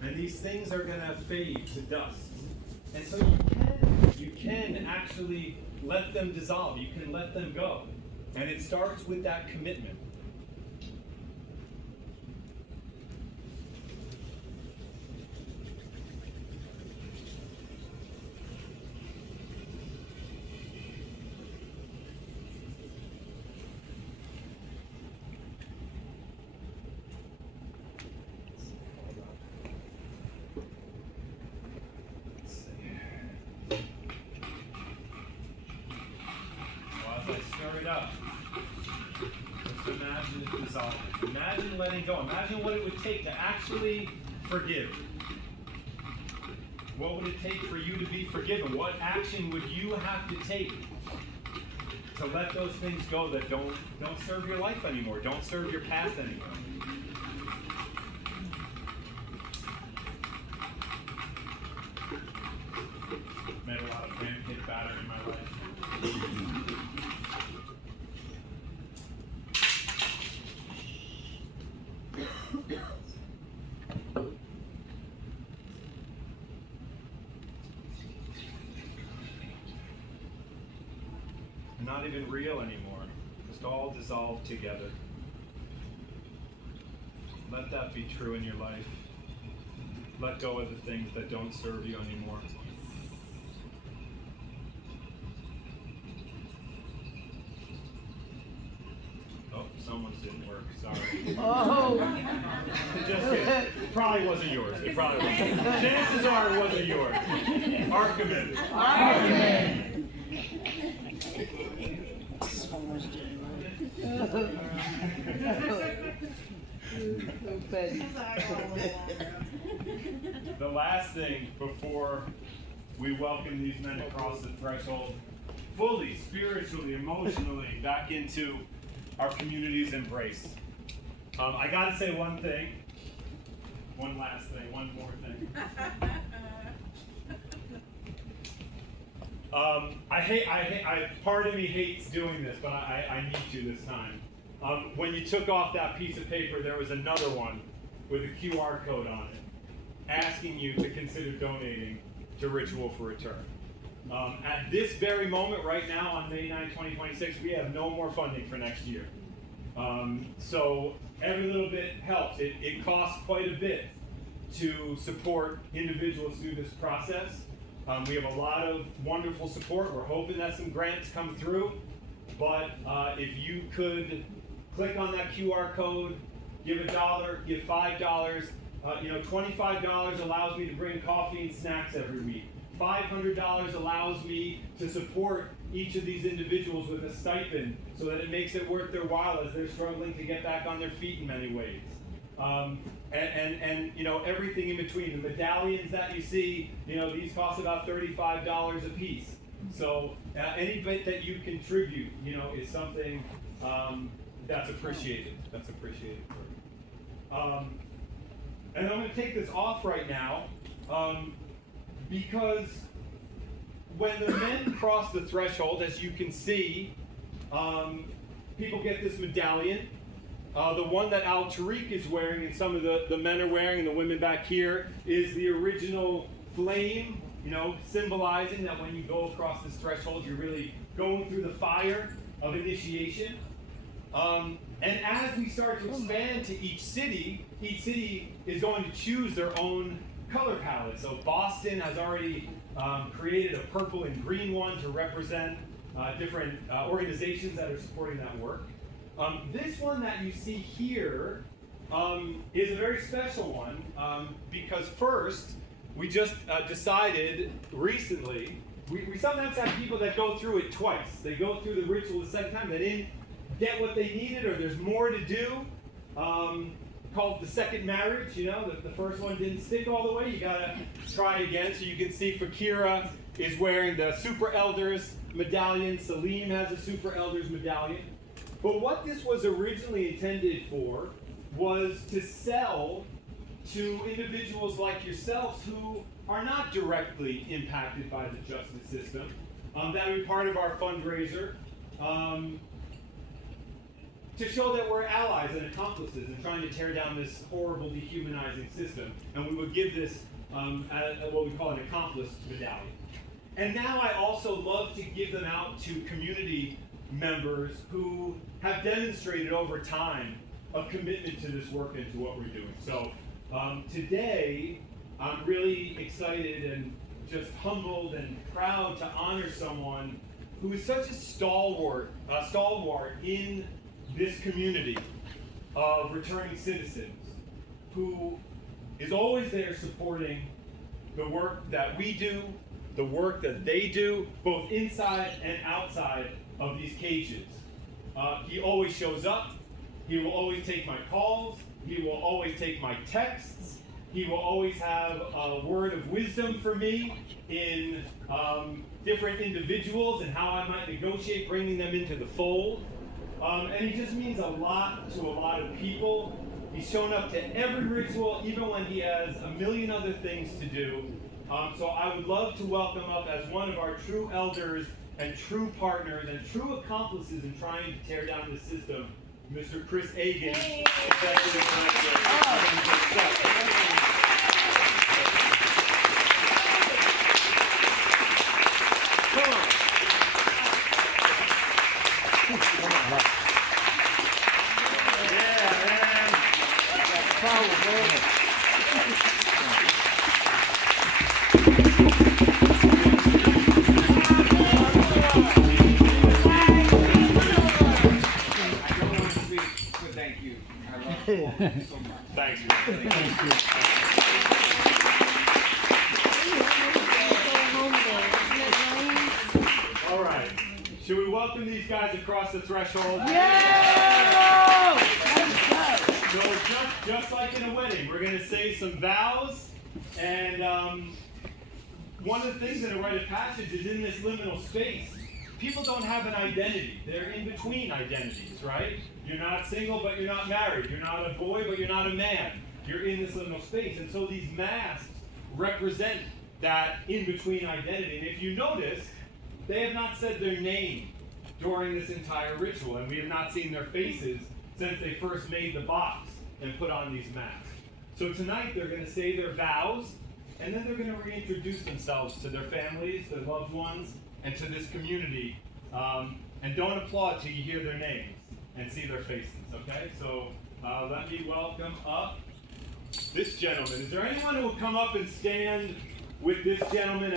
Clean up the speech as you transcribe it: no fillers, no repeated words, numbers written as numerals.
And these things are going to fade to dust. And so you can actually let them dissolve. You can let them go. And it starts with that commitment. Stir it up. Just imagine it dissolving. Imagine letting go. Imagine what it would take to actually forgive. What would it take for you to be forgiven? What action would you have to take to let those things go that don't serve your life anymore, don't serve your path anymore? Made a lot of pancake batter in my life. Not even real anymore, just all dissolved together. Let that be true in your life. Let go of the things that don't serve you anymore. Oh, someone's didn't work, sorry. Oh! Just kidding. It probably wasn't yours. It probably wasn't. Chances are it wasn't yours. Argument. Argument! The last thing before we welcome these men across the threshold, fully, spiritually, emotionally, back into our community's embrace. I gotta say one thing, one last thing, one more thing. Part of me hates doing this, but I need to this time. When you took off that piece of paper, there was another one with a QR code on it, asking you to consider donating to Ritual for Return. At this very moment, right now, on May 9, 2026, we have no more funding for next year. So every little bit helps. It costs quite a bit to support individuals through this process. We have a lot of wonderful support. We're hoping that some grants come through. But if you could click on that QR code, give $1, give $5. $25 allows me to bring coffee and snacks every week. $500 allows me to support each of these individuals with a stipend so that it makes it worth their while as they're struggling to get back on their feet in many ways. And everything in between. The medallions that you see, these cost about $35 a piece. So any bit that you contribute, is something that's appreciated. That's appreciated. And I'm going to take this off right now because when the men cross the threshold, as you can see, people get this medallion. The one that Al Tariq is wearing and some of the men are wearing and the women back here is the original flame, symbolizing that when you go across this threshold, you're really going through the fire of initiation. And as we start to expand to each city is going to choose their own color palette. So Boston has already created a purple and green one to represent different organizations that are supporting that work. This one that you see here is a very special one because first, we just decided recently, we sometimes have people that go through it twice. They go through the ritual the second time, they didn't get what they needed or there's more to do, called the second marriage. The first one didn't stick all the way, you gotta try again. So you can see Fakira is wearing the Super Elders medallion, Salim has a Super Elders medallion. But what this was originally intended for was to sell to individuals like yourselves who are not directly impacted by the justice system. That would be part of our fundraiser to show that we're allies and accomplices in trying to tear down this horrible dehumanizing system. And we would give this what we call an accomplice medallion. And now I also love to give them out to community members who have demonstrated over time a commitment to this work and to what we're doing. So today, I'm really excited and just humbled and proud to honor someone who is such a stalwart in this community of returning citizens, who is always there supporting the work that we do, the work that they do, both inside and outside of these cages. He always shows up. He will always take my calls. He will always take my texts. He will always have a word of wisdom for me in different individuals and how I might negotiate bringing them into the fold. And he just means a lot to a lot of people. He's shown up to every ritual, even when he has a million other things to do. So I would love to welcome up as one of our true elders and true partners and true accomplices in trying to tear down the system, Mr. Chris Agan. Hey. Executive Director. Come on. Yeah, man. Thank you. I love you all so much. Thanks, man. Thank you. All right. Should we welcome these guys across the threshold? Yeah! So just like in a wedding, we're going to say some vows, and one of the things in a rite of passage is in this liminal space, people don't have an identity. They're in between identities, right? You're not single, but you're not married. You're not a boy, but you're not a man. You're in this liminal space, and so these masks represent that in-between identity. And if you notice, they have not said their name during this entire ritual, and we have not seen their faces since they first made the box and put on these masks. So tonight they're going to say their vows, and then they're going to reintroduce themselves to their families, their loved ones, and to this community. And don't applaud till you hear their names and see their faces, okay? So let me welcome up this gentleman. Is there anyone who will come up and stand with this gentleman as